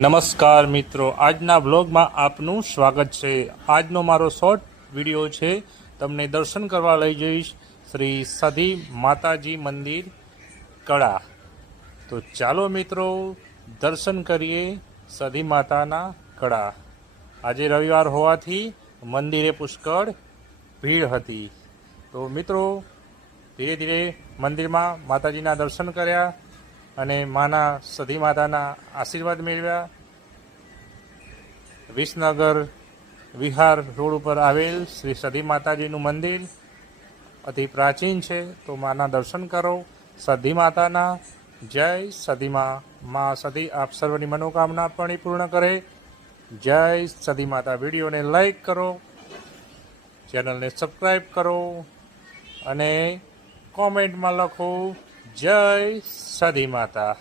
નમસ્કાર મિત્રો, આજના બ્લોગમાં આપનું સ્વાગત છે। આજનો મારો શોર્ટ વિડીયો છે। તમને દર્શન કરવા લઈ જઈશ શ્રી સધી માતાજી મંદિર કળા। તો ચાલો મિત્રો દર્શન કરીએ સધી માતાના કળા। આજે રવિવાર હોવાથી મંદિરે પુષ્કળ ભીડ હતી। તો મિત્રો ધીરે ધીરે મંદિરમાં માતાજીના દર્શન કર્યા અને માના સધી માતાના આશીર્વાદ મેળવ્યા। વિસનગર વિહાર રોડ ઉપર આવેલ શ્રી સધી માતાજીનું મંદિર અતિ પ્રાચીન છે। તો માના દર્શન કરો સધી માતાના। જય સધી માં સધી આપ સર્વની મનોકામના પરિપૂર્ણ કરે। જય સધી માતા। વિડીયોને લાઈક કરો, ચેનલને સબસ્ક્રાઈબ કરો અને કોમેન્ટમાં લખો જય સધી માતા।